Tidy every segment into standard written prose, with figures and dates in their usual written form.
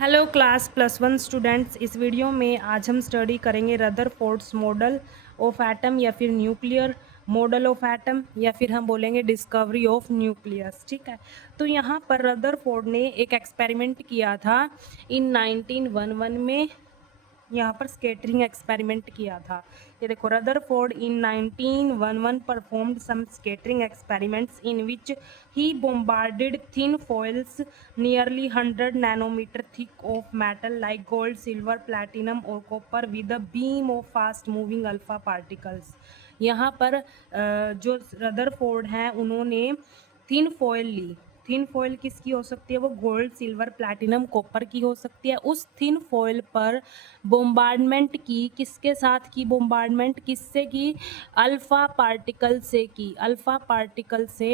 Hello class +1 students. इस video में आज हम स्टडी करेंगे रदरफोर्ड्स मॉडल ऑफ एटम या फिर न्यूक्लियर मॉडल ऑफ एटम या फिर हम बोलेंगे डिस्कवरी ऑफ न्यूक्लियस। ठीक है, तो यहाँ पर रदरफोर्ड ने एक एक्सपेरिमेंट किया था इन 1911 में। यहाँ पर स्कैटरिंग एक्सपेरिमेंट किया था। ये देखो, Rutherford in 1911 performed some scattering experiments in which he bombarded thin foils nearly 100 nanometer thick of metal like gold, silver, platinum or copper with a beam of fast moving alpha particles। यहाँ पर जो Rutherford हैं उन्होंने thin foil ली। Thin foil किसकी हो सकती है? वो गोल्ड, सिल्वर, प्लैटिनम, कॉपर की हो सकती है। उस थिन फॉयल पर बोम्बार्डमेंट की। किसके साथ की बोम्बार्डमेंट? किससे की? अल्फा पार्टिकल से की। अल्फा पार्टिकल से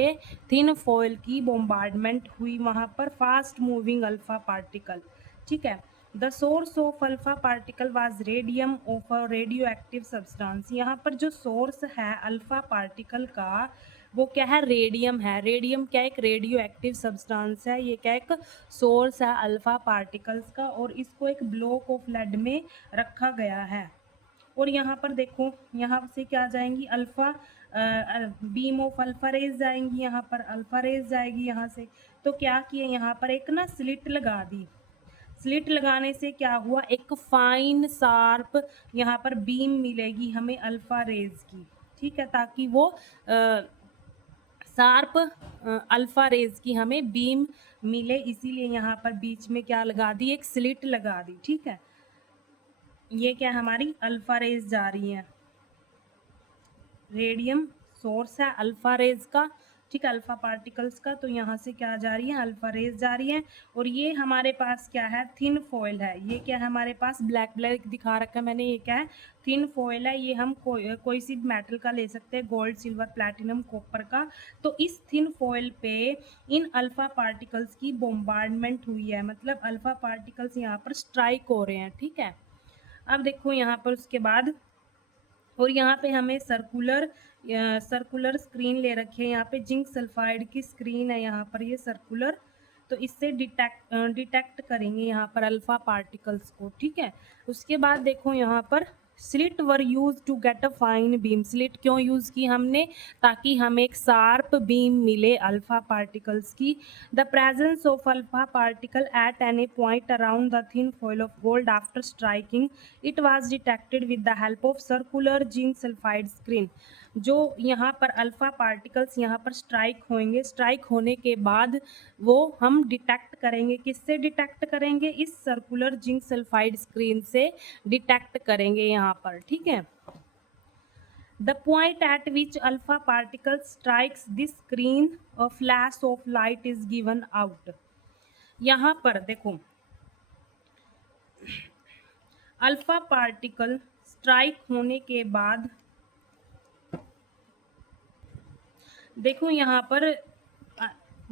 थिन फॉयल की बोम्बार्डमेंट हुई वहाँ पर, फास्ट मूविंग अल्फा पार्टिकल। ठीक है, the source of alpha particle was radium of a radio active substance. यहाँ पर जो सोर्स है अल्फा पार्टिकल का वो क्या है? रेडियम है। रेडियम क्या? एक रेडियो एक्टिव सब्सटेंस है। ये क्या? एक सोर्स है अल्फा पार्टिकल्स का, और इसको एक ब्लॉक ऑफ लेड में रखा गया है। और यहाँ पर देखो, यहाँ से क्या जाएंगी? Alpha beam of alpha rays जाएंगी। यहाँ पर अल्फा रेज जाएगी यहाँ से। तो क्या किए? यहाँ पर एक ना स्लिट लगा दी। स्लिट लगाने से क्या हुआ? एक फाइन शार्प यहाँ पर बीम मिलेगी हमें अल्फा रेज की। ठीक है, ताकि वो शार्प अल्फा रेज की हमें बीम मिले, इसीलिए यहाँ पर बीच में क्या लगा दी? एक स्लिट लगा दी। ठीक है, ये क्या हमारी अल्फा रेज जा रही है। रेडियम सोर्स है अल्फा रेज का। ठीक है, अल्फा पार्टिकल्स का। तो यहाँ से क्या जा रही है? अल्फा रेज जा रही है। और ये हमारे पास क्या है? थिन फॉयल है। ये क्या है हमारे पास? ब्लैक ब्लैक दिखा रखा है मैंने। ये क्या है? थिन फॉयल है। ये हम कोई सी मेटल का ले सकते हैं, गोल्ड, सिल्वर, प्लैटिनम, कॉपर का। तो इस थिन फॉयल पे इन अल्फा पार्टिकल्स की बोम्बार्डमेंट हुई है, मतलब अल्फा पार्टिकल्स यहाँ पर स्ट्राइक हो रहे हैं। ठीक है, अब देखो यहाँ पर उसके बाद, और यहाँ पे हमें सर्कुलर स्क्रीन ले रखी है। यहाँ पे जिंक सल्फाइड की स्क्रीन है यहाँ पर, ये सर्कुलर। तो इससे डिटेक्ट करेंगे यहाँ पर अल्फा पार्टिकल्स को। ठीक है, उसके बाद देखो यहाँ पर slit were use to get a fine beam. Slit क्यों यूज़ की हमने? ताकि हमें एक शार्प बीम मिले अल्फा पार्टिकल्स की। The presence of alpha particle at any point around the thin foil of gold after striking it was detected with the help of circular zinc sulphide screen. जो यहाँ पर alpha particles यहाँ पर strike होंगे, strike होने के बाद वो हम डिटेक्ट करेंगे। किससे डिटेक्ट करेंगे? इस सर्कुलर जिंक सल्फाइड स्क्रीन से डिटेक्ट करेंगे यहाँ पर। ठीक है, the point eight which alpha particle strikes this screen a flash of light is given out. यहाँ पर देखो, अल्फा पार्टिकल स्ट्राइक होने के बाद देखो यहाँ पर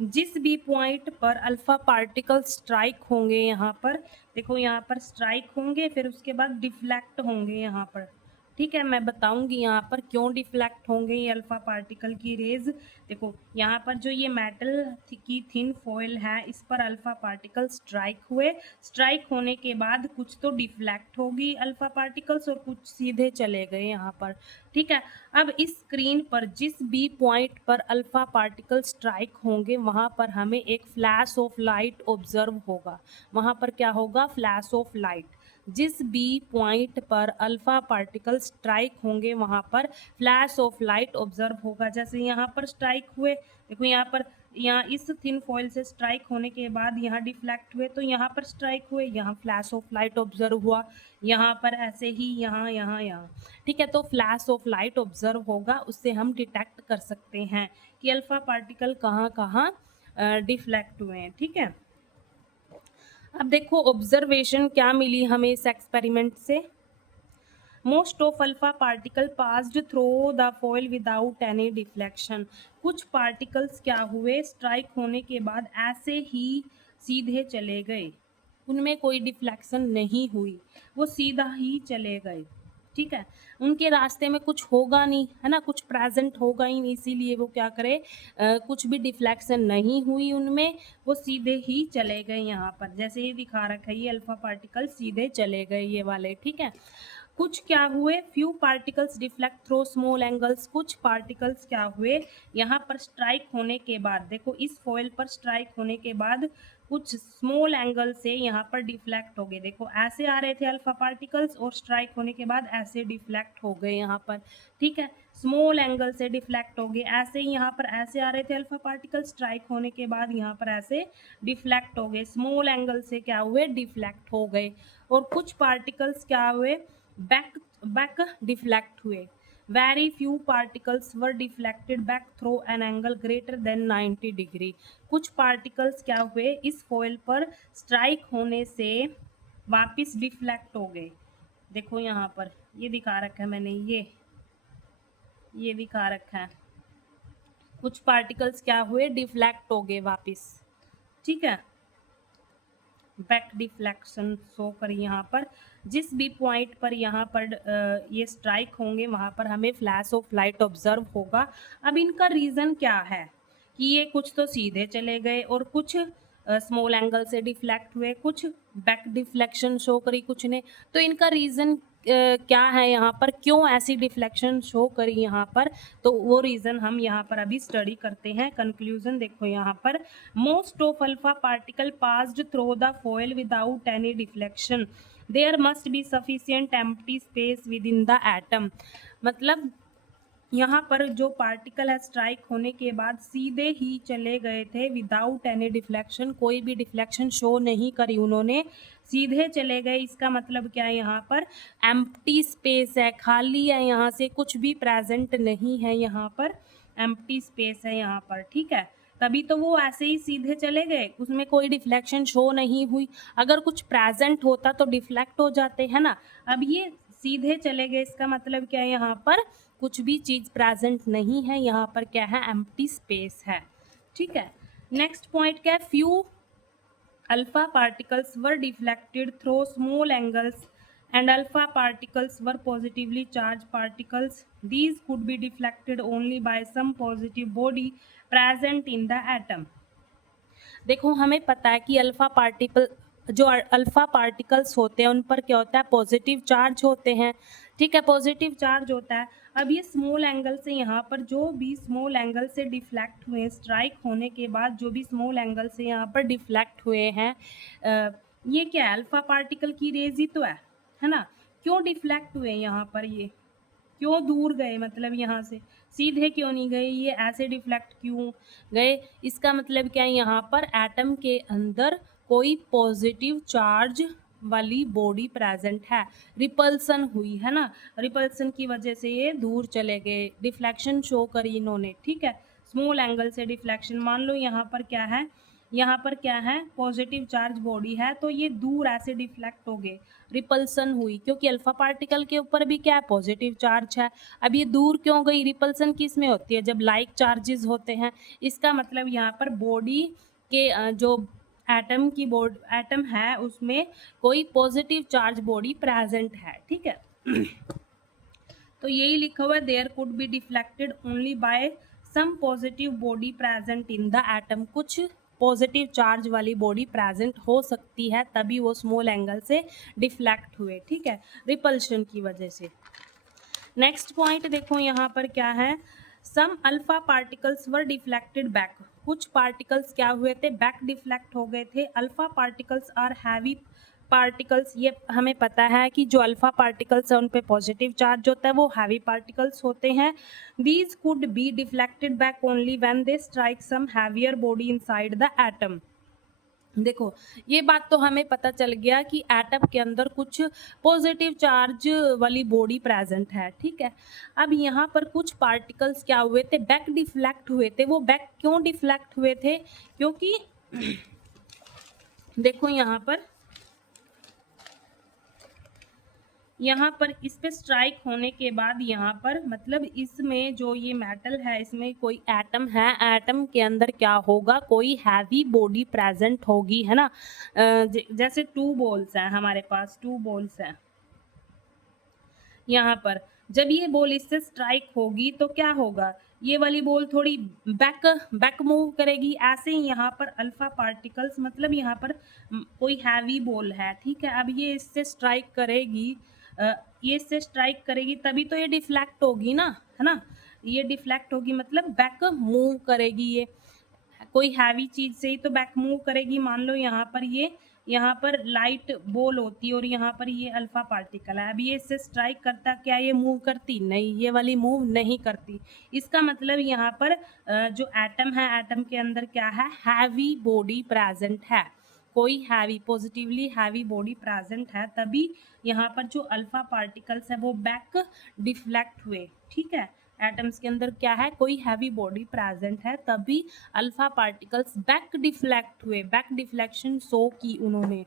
जिस भी पॉइंट पर अल्फा पार्टिकल स्ट्राइक होंगे, यहाँ पर देखो, यहाँ पर स्ट्राइक होंगे, फिर उसके बाद डिफ्लेक्ट होंगे यहाँ पर। ठीक है, मैं बताऊंगी यहाँ पर क्यों डिफ्लेक्ट होंगे ये अल्फा पार्टिकल की रेज। देखो यहाँ पर जो ये मेटल की थिन फॉयल है, इस पर अल्फा पार्टिकल स्ट्राइक हुए। स्ट्राइक होने के बाद कुछ तो डिफ्लेक्ट होगी अल्फा पार्टिकल्स और कुछ सीधे चले गए यहाँ पर। ठीक है, अब इस स्क्रीन पर जिस भी पॉइंट पर अल्फा पार्टिकल स्ट्राइक होंगे वहाँ पर हमें एक फ्लैश ऑफ लाइट ऑब्जर्व होगा। वहाँ पर क्या होगा? Flash of light. जिस भी पॉइंट पर अल्फा पार्टिकल स्ट्राइक होंगे वहाँ पर फ्लैश ऑफ लाइट ऑब्जर्व होगा। जैसे यहाँ पर स्ट्राइक हुए, देखो यहाँ पर, यहाँ इस थिन फॉइल से स्ट्राइक होने के बाद यहाँ डिफ्लेक्ट हुए, तो यहाँ पर स्ट्राइक हुए, यहाँ फ्लैश ऑफ लाइट ऑब्जर्व हुआ, यहाँ पर ऐसे ही, यहाँ यहाँ यहाँ। ठीक है, तो फ्लैश ऑफ लाइट ऑब्जर्व होगा, उससे हम डिटेक्ट कर सकते हैं कि अल्फा पार्टिकल कहाँ कहाँ डिफ्लेक्ट हुए हैं। ठीक है, अब देखो ऑब्जर्वेशन क्या मिली हमें इस एक्सपेरिमेंट से। Most of alpha particle passed through the foil without any deflection. कुछ पार्टिकल्स क्या हुए? स्ट्राइक होने के बाद ऐसे ही सीधे चले गए, उनमें कोई डिफ्लेक्शन नहीं हुई, वो सीधा ही चले गए। ठीक है, उनके रास्ते में कुछ होगा नहीं, है ना, कुछ प्रेजेंट होगा ही नहीं, इसीलिए वो क्या करे, कुछ भी डिफ्लेक्शन नहीं हुई उनमें, वो सीधे ही चले गए यहाँ पर, जैसे ये दिखा रखा है, ये अल्फा पार्टिकल सीधे चले गए ये वाले, ठीक है। कुछ क्या हुए, few particles deflect through small angles, कुछ पार्टिकल्स क्या हुए यहाँ पर स्ट्राइक होने के बाद, देखो इस फॉइल पर स्ट्राइक होने के बाद कुछ स्मॉल एंगल से यहाँ पर डिफ्लेक्ट हो गए, देखो ऐसे आ रहे थे अल्फा पार्टिकल्स और स्ट्राइक होने के बाद ऐसे डिफ्लेक्ट हो गए यहाँ पर, ठीक है, स्मॉल एंगल से डिफ्लेक्ट हो गए, ऐसे ही यहाँ पर ऐसे आ रहे थे अल्फा पार्टिकल, स्ट्राइक होने के बाद यहाँ पर ऐसे डिफ्लेक्ट हो गए, स्मॉल एंगल से क्या हुए, डिफ्लेक्ट हो गए। और कुछ पार्टिकल्स क्या हुए, बैक बैक डिफ्लेक्ट हुए, very few particles were deflected back through an angle greater than 90 degree. कुछ पार्टिकल्स क्या हुए, इस फॉइल पर स्ट्राइक होने से वापस डिफ्लेक्ट हो गए, देखो यहाँ पर ये दिखा रखा है मैंने, ये दिखा रखा है, कुछ पार्टिकल्स क्या हुए, डिफ्लेक्ट हो गए वापस, ठीक है, बैक डिफ्लेक्शन शो करी यहाँ पर, जिस भी पॉइंट पर यहाँ पर ये स्ट्राइक होंगे वहाँ पर हमें फ्लैश ऑफ लाइट ऑब्जर्व होगा। अब इनका रीज़न क्या है कि ये कुछ तो सीधे चले गए और कुछ स्मॉल एंगल से डिफ्लेक्ट हुए, कुछ बैक डिफ्लेक्शन शो करी कुछ ने, तो इनका रीज़न क्या है यहाँ पर, क्यों ऐसी डिफ्लेक्शन शो करी यहाँ पर, तो वो रीज़न हम यहाँ पर अभी स्टडी करते हैं। कंक्लूजन देखो यहाँ पर, most of alpha particle passed through the foil without any deflection, there must be sufficient empty space within the atom, मतलब यहाँ पर जो पार्टिकल है स्ट्राइक होने के बाद सीधे ही चले गए थे विदाउट एनी डिफ्लेक्शन, कोई भी डिफ्लेक्शन शो नहीं करी उन्होंने, सीधे चले गए, इसका मतलब क्या है, यहाँ पर एम्प्टी स्पेस है, खाली है, यहाँ से कुछ भी प्रेजेंट नहीं है, यहाँ पर एम्प्टी स्पेस है यहाँ पर, ठीक है, तभी तो वो ऐसे ही सीधे चले गए, उसमें कोई डिफ्लेक्शन शो नहीं हुई, अगर कुछ प्रेजेंट होता तो डिफ्लेक्ट हो जाते, है ना, अब ये सीधे चले गए, इसका मतलब क्या है, यहाँ पर कुछ भी चीज़ प्रेजेंट नहीं है, यहाँ पर क्या है, एम्प्टी स्पेस है, ठीक है। नेक्स्ट पॉइंट क्या है, few alpha particles were deflected through small angles and alpha particles were positively charged particles, these could be deflected only by some positive body present in the atom। देखो हमें पता है कि अल्फा पार्टिकल्स होते हैं उन पर क्या होता है, पॉजिटिव चार्ज होते हैं, ठीक है, पॉजिटिव चार्ज होता है। अब ये स्मॉल एंगल से यहाँ पर जो भी स्मॉल एंगल से डिफ्लेक्ट हुए, स्ट्राइक होने के बाद जो भी स्मॉल एंगल से यहाँ पर डिफ्लेक्ट हुए हैं, ये क्या है, अल्फा पार्टिकल की रेज ही तो है ना, क्यों डिफ्लेक्ट हुए यहाँ पर, ये क्यों दूर गए, मतलब यहाँ से सीधे क्यों नहीं गए, ये ऐसे डिफ्लेक्ट क्यों गए, इसका मतलब क्या है, यहाँ पर एटम के अंदर कोई पॉजिटिव चार्ज वाली बॉडी प्रेजेंट है, रिपल्सन हुई है ना, रिपल्सन की वजह से ये दूर चले गए, डिफ्लेक्शन शो करी इन्होंने, ठीक है, स्मॉल एंगल से डिफ्लेक्शन, मान लो यहाँ पर क्या है, यहाँ पर क्या है, पॉजिटिव चार्ज बॉडी है, तो ये दूर ऐसे डिफ्लेक्ट हो गए, रिपल्सन हुई, क्योंकि अल्फा पार्टिकल के ऊपर भी क्या है, पॉजिटिव चार्ज है, अब ये दूर क्यों गई, रिपल्सन किस में होती है, जब लाइक चार्जेस होते हैं, इसका मतलब यहाँ पर बॉडी के जो एटम की एटम है उसमें कोई पॉजिटिव चार्ज बॉडी प्रेजेंट है, ठीक है। तो यही लिखा हुआ है, there could be deflected only by some positive body present in the atom, कुछ पॉजिटिव चार्ज वाली बॉडी प्रेजेंट हो सकती है तभी वो स्मॉल एंगल से डिफ्लेक्ट हुए, ठीक है, रिपल्शन की वजह से। नेक्स्ट पॉइंट देखो यहाँ पर क्या है, some alpha particles were deflected back, कुछ पार्टिकल्स क्या हुए थे, बैक डिफ्लेक्ट हो गए थे। Alpha particles are heavy particles, ये हमें पता है कि जो अल्फा पार्टिकल्स है उन पे पॉजिटिव चार्ज होता है, वो हैवी पार्टिकल्स होते हैं। These could be deflected back only when they strike some heavier body inside the atom. देखो ये बात तो हमें पता चल गया कि एटम के अंदर कुछ पॉजिटिव चार्ज वाली बॉडी प्रेजेंट है, ठीक है। अब यहाँ पर कुछ पार्टिकल्स क्या हुए थे, बैक डिफ्लेक्ट हुए थे, वो बैक क्यों डिफ्लेक्ट हुए थे, क्योंकि देखो यहाँ पर इस पे स्ट्राइक होने के बाद यहाँ पर मतलब इसमें जो ये मेटल है इसमें कोई एटम है, एटम के अंदर क्या होगा, कोई हैवी बॉडी प्रेजेंट होगी, है ना। जैसे 2 बॉल्स हैं हमारे पास, 2 बॉल्स हैं, यहाँ पर जब ये बॉल इससे स्ट्राइक होगी तो क्या होगा, ये वाली बॉल थोड़ी बैक बैक मूव करेगी। ऐसे ही यहाँ पर अल्फा पार्टिकल्स मतलब यहाँ पर कोई हैवी बॉल है, ठीक है, अब ये इससे स्ट्राइक करेगी, ये इससे स्ट्राइक करेगी तभी तो ये डिफ्लेक्ट होगी ना, है ना, ये डिफ्लेक्ट होगी मतलब बैक मूव करेगी, ये कोई हैवी चीज से ही तो बैक मूव करेगी। मान लो यहाँ पर लाइट बॉल होती है और यहाँ पर ये अल्फा पार्टिकल है, अब ये इससे स्ट्राइक करता, क्या ये मूव करती, नहीं, ये वाली मूव नहीं करती। इसका मतलब यहाँ पर जो एटम है, एटम के अंदर क्या है, हैवी बॉडी प्रेजेंट है, कोई heavy positively heavy body present है, तभी यहाँ पर जो अल्फा पार्टिकल्स है वो बैक डिफ्लेक्ट हुए, ठीक है। एटम्स के अंदर क्या है, कोई हैवी बॉडी प्रेजेंट है तभी अल्फा पार्टिकल्स बैक डिफ्लेक्ट हुए, बैक डिफ्लेक्शन शो की उन्होंने,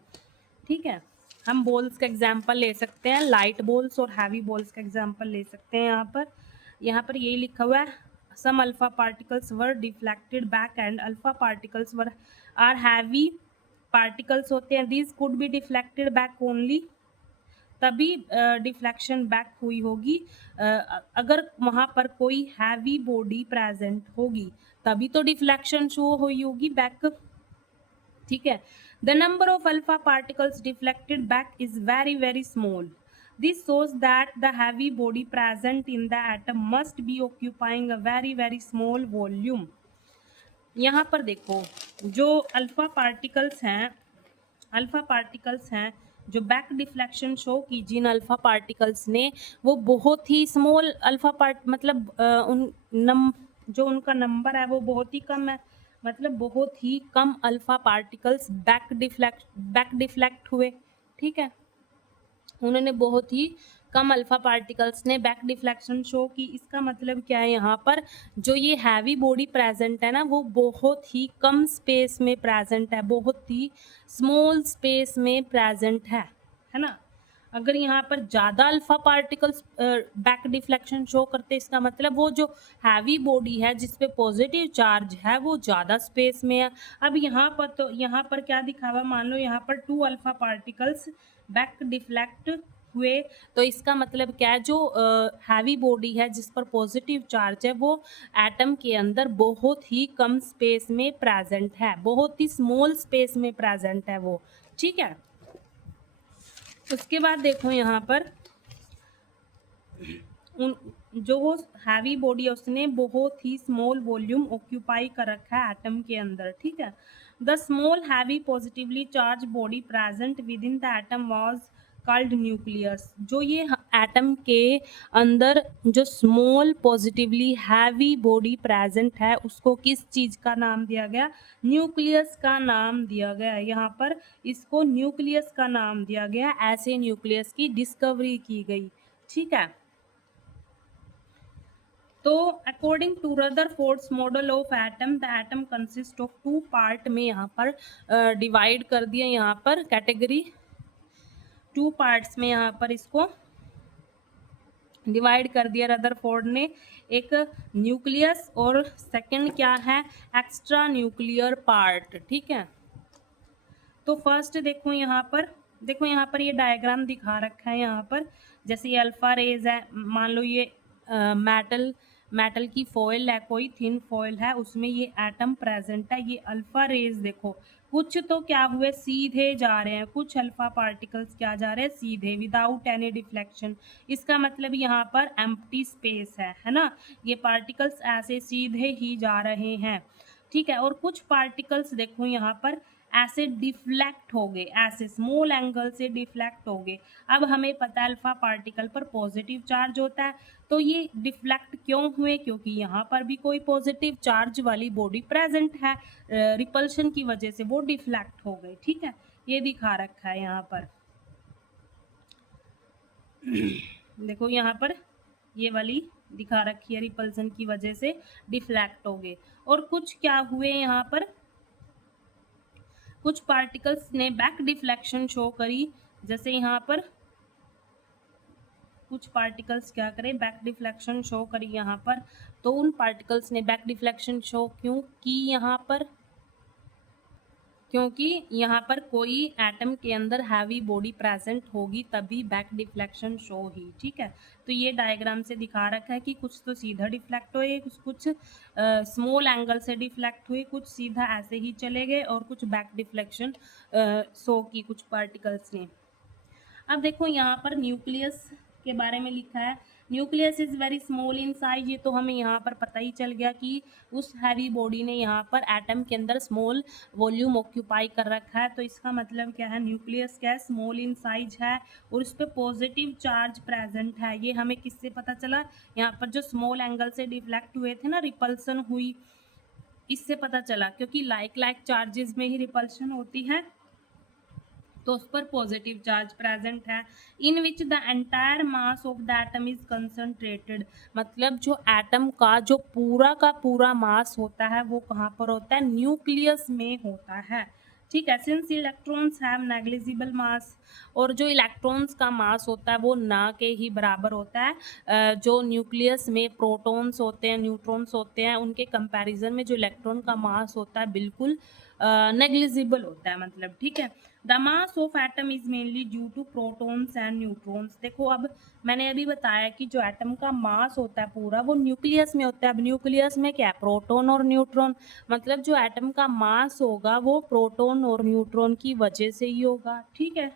ठीक है। हम बॉल्स का एग्जांपल ले सकते हैं, लाइट बॉल्स और हैवी बॉल्स का एग्जांपल ले सकते हैं। यहाँ पर यही लिखा हुआ है, some alpha particles were deflected back and alpha particles were are heavy particles होते हैं, these could be deflected back only, तभी डिफ्लेक्शन बैक हुई होगी, अगर वहाँ पर कोई हैवी बॉडी प्रेजेंट होगी तभी तो डिफ्लेक्शन शो हुई होगी बैक, ठीक है। The number of alpha particles deflected back is very very small, this shows that the heavy body present in the atom must be occupying a very very small volume। यहाँ पर देखो जो alpha particles हैं जो back deflection show की जिन alpha particles ने, वो बहुत ही स्मॉल अल्फा पार्ट मतलब जो उनका नंबर है वो बहुत ही कम है, मतलब बहुत ही कम अल्फा पार्टिकल्स बैक डिफ्लेक्ट हुए, ठीक है, उन्होंने बहुत ही कम अल्फा पार्टिकल्स ने बैक डिफ्लेक्शन शो की। इसका मतलब क्या है, यहाँ पर जो ये हैवी बॉडी प्रेजेंट है ना वो बहुत ही कम स्पेस में प्रेजेंट है, बहुत ही स्मॉल स्पेस में प्रेजेंट है ना। अगर यहाँ पर ज़्यादा alpha particles back deflection show करते, इसका मतलब वो जो हैवी बॉडी है जिस पे पॉजिटिव चार्ज है वो ज़्यादा स्पेस में है। अब यहाँ पर क्या दिखा हुआ, मान लो यहाँ पर 2 अल्फा पार्टिकल्स बैक डिफ्लेक्ट हुए, तो इसका मतलब क्या है, जो हैवी बॉडी है जिस पर पॉजिटिव चार्ज है वो एटम के अंदर बहुत ही कम स्पेस में प्रेजेंट है, बहुत ही स्मॉल स्पेस में प्रेजेंट है वो, ठीक है। उसके बाद देखो यहाँ पर जो वो हैवी बॉडी है उसने बहुत ही स्मॉल वॉल्यूम ऑक्यूपाई कर रखा है एटम के अंदर, ठीक है। The small heavy positively charge body present with in the atom was called nucleus. जो ये एटम के अंदर जो small positively heavy body present है उसको किस चीज़ का नाम दिया गया, न्यूक्लियस का नाम दिया गया। यहाँ पर इसको न्यूक्लियस का नाम दिया गया, ऐसे न्यूक्लियस की डिस्कवरी की गई, ठीक है। तो according to Rutherford's model of atom, the atom consist of 2 part में यहाँ पर डिवाइड कर दिया, यहाँ पर कैटेगरी 2 पार्ट्स में यहाँ पर इसको डिवाइड कर दिया रदरफोर्ड ने, एक न्यूक्लियस और सेकंड क्या है, एक्स्ट्रा न्यूक्लियर पार्ट, ठीक है। तो फर्स्ट देखो यहाँ पर ये डायग्राम दिखा रखा है, यहाँ पर जैसे ये अल्फा रेज है, मान लो ये मेटल की फॉइल है, कोई थिन फॉइल है, उसमें ये एटम प्रेजेंट है, ये अल्फा रेज देखो कुछ तो क्या हुए सीधे जा रहे हैं, कुछ अल्फा पार्टिकल्स क्या जा रहे हैं सीधे विदाउट एनी डिफ्लेक्शन, इसका मतलब यहाँ पर एम्प्टी स्पेस है ना, ये पार्टिकल्स ऐसे सीधे ही जा रहे हैं, ठीक है। और कुछ पार्टिकल्स देखो यहाँ पर ऐसे डिफ्लेक्ट हो गए, ऐसे स्मॉल एंगल से डिफ्लेक्ट हो गए। अब हमें पता है अल्फा पार्टिकल पर पॉजिटिव चार्ज होता है, तो ये डिफ्लेक्ट क्यों हुए, क्योंकि यहाँ पर भी कोई पॉजिटिव चार्ज वाली बॉडी प्रेजेंट है, रिपल्शन की वजह से वो डिफ्लेक्ट हो गए, ठीक है। ये दिखा रखा है यहाँ पर देखो यहाँ पर ये वाली दिखा रखी है, रिपल्सन की वजह से डिफ्लेक्ट हो गए। और कुछ क्या हुए यहाँ पर, कुछ पार्टिकल्स ने बैक डिफ्लेक्शन शो करी, जैसे यहाँ पर कुछ पार्टिकल्स क्या करें, बैक डिफ्लेक्शन शो करी यहाँ पर, तो उन पार्टिकल्स ने बैक डिफ्लेक्शन शो क्यों की यहाँ पर, क्योंकि यहाँ पर कोई एटम के अंदर हैवी बॉडी प्रेजेंट होगी तभी बैक डिफ्लेक्शन शो ही, ठीक है। तो ये डायग्राम से दिखा रखा है कि कुछ तो सीधा डिफ्लेक्ट हुए, कुछ स्मॉल एंगल से डिफ्लेक्ट हुए, कुछ सीधा ऐसे ही चले गए और कुछ बैक डिफ्लेक्शन शो की कुछ पार्टिकल्स ने। अब देखो यहाँ पर न्यूक्लियस के बारे में लिखा है, nucleus is very small in size. ये तो हमें यहाँ पर पता ही चल गया कि उस हैवी बॉडी ने यहाँ पर एटम के अंदर स्मॉल वॉल्यूम ऑक्यूपाई कर रखा है। तो इसका मतलब क्या है, न्यूक्लियस क्या है, स्मॉल इन साइज है और उस पर पॉजिटिव चार्ज प्रेजेंट है। ये हमें किससे पता चला, यहाँ पर जो स्मॉल एंगल से डिफ्लेक्ट हुए थे ना, रिपल्सन हुई, इससे पता चला, क्योंकि लाइक चार्जेस में ही रिपल्शन होती है, तो उस पर पॉजिटिव चार्ज प्रेजेंट है। In which the entire mass of the atom is concentrated, मतलब जो एटम का जो पूरा का पूरा मास होता है वो कहाँ पर होता है, न्यूक्लियस में होता है, ठीक है। Since electrons have negligible mass, और जो इलेक्ट्रॉन्स का मास होता है वो ना के ही बराबर होता है। जो न्यूक्लियस में प्रोटॉन्स होते हैं, न्यूट्रॉन्स होते हैं, उनके कंपैरिजन में जो इलेक्ट्रॉन का मास होता है बिल्कुल नेग्लिजिबल होता है, मतलब, ठीक है। The mass of atom is mainly due to protons and neutrons. देखो अब मैंने अभी बताया कि जो एटम का मास होता है पूरा वो न्यूक्लियस में होता है। अब न्यूक्लियस में क्या है, प्रोटॉन और न्यूट्रॉन, मतलब जो एटम का मास होगा वो प्रोटॉन और न्यूट्रॉन की वजह से ही होगा, ठीक है।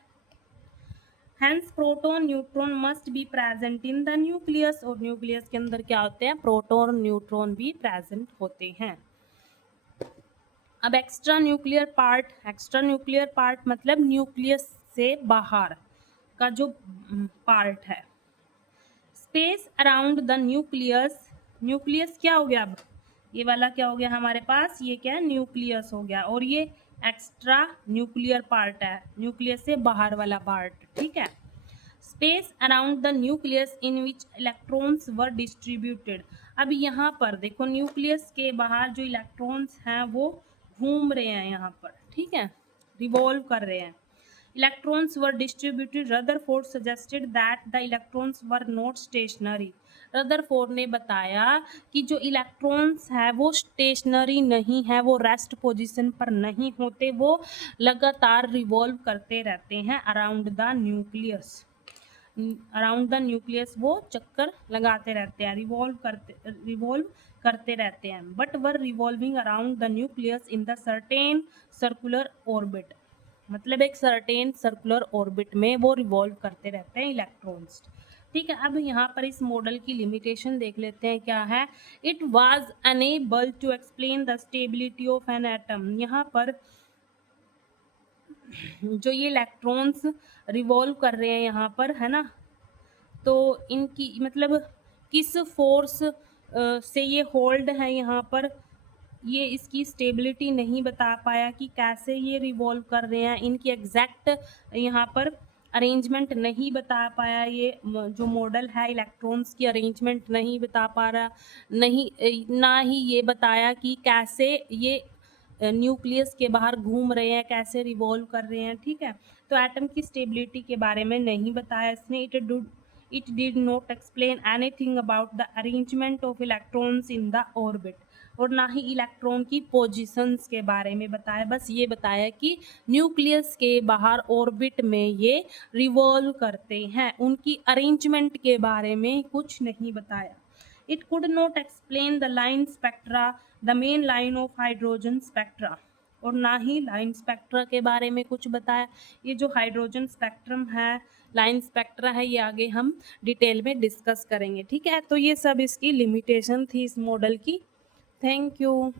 Hence proton neutron must be present in the nucleus, और न्यूक्लियस के अंदर क्या होते हैं, प्रोटॉन न्यूट्रॉन भी प्रेजेंट होते हैं। अब एक्स्ट्रा न्यूक्लियर पार्ट मतलब न्यूक्लियस से बाहर का जो पार्ट है। Space around the nucleus, nucleus क्या हो गया, अब ये वाला क्या हो गया हमारे पास, ये क्या है, न्यूक्लियस हो गया, और ये एक्स्ट्रा न्यूक्लियर पार्ट है, न्यूक्लियस से बाहर वाला पार्ट, ठीक है। Space around the nucleus in which electrons were distributed. अब यहाँ पर देखो न्यूक्लियस के बाहर जो इलेक्ट्रॉन्स हैं वो घूम रहे हैं यहाँ पर, ठीक है, रिवॉल्व कर रहे हैं। Electrons were distributed, Rutherford suggested that the electrons were not stationary. Rutherford ने बताया कि जो इलेक्ट्रॉन्स है वो स्टेशनरी नहीं है, वो रेस्ट पोजीशन पर नहीं होते, वो लगातार रिवॉल्व करते रहते हैं around the nucleus. Around the nucleus वो चक्कर लगाते रहते हैं, रिवॉल्व करते रहते हैं, but were revolving around the nucleus in the certain circular orbit, मतलब एक सर्टेन सर्कुलर ऑर्बिट में वो रिवॉल्व करते रहते हैं इलेक्ट्रॉन्स, ठीक है। अब यहाँ पर इस मॉडल की लिमिटेशन देख लेते हैं क्या है। It was unable to explain the stability of an atom, यहाँ पर जो ये इलेक्ट्रॉन्स रिवॉल्व कर रहे हैं यहाँ पर, है ना, तो इनकी मतलब किस फोर्स से ये होल्ड है यहाँ पर, ये इसकी स्टेबिलिटी नहीं बता पाया कि कैसे ये रिवॉल्व कर रहे हैं, इनकी एग्जैक्ट यहाँ पर अरेंजमेंट नहीं बता पाया, ये जो मॉडल है इलेक्ट्रॉन्स की अरेंजमेंट नहीं बता पा रहा, नहीं ना ही ये बताया कि कैसे ये न्यूक्लियस के बाहर घूम रहे हैं, कैसे रिवॉल्व कर रहे हैं, ठीक है। तो एटम की स्टेबिलिटी के बारे में नहीं बताया इसने। It did not explain anything about the arrangement of electrons in the orbit, और ना ही इलेक्ट्रॉन की पोजीशंस के बारे में बताया, बस ये बताया कि न्यूक्लियस के बाहर ऑर्बिट में ये रिवॉल्व करते हैं, उनकी अरेंजमेंट के बारे में कुछ नहीं बताया। It could not explain the line spectra, the main line of hydrogen spectra, और ना ही लाइन स्पेक्ट्रा के बारे में कुछ बताया। ये जो हाइड्रोजन स्पेक्ट्रम है, लाइन स्पेक्ट्रा है, ये आगे हम डिटेल में डिस्कस करेंगे, ठीक है। तो ये सब इसकी लिमिटेशन थी इस मॉडल की। Thank you.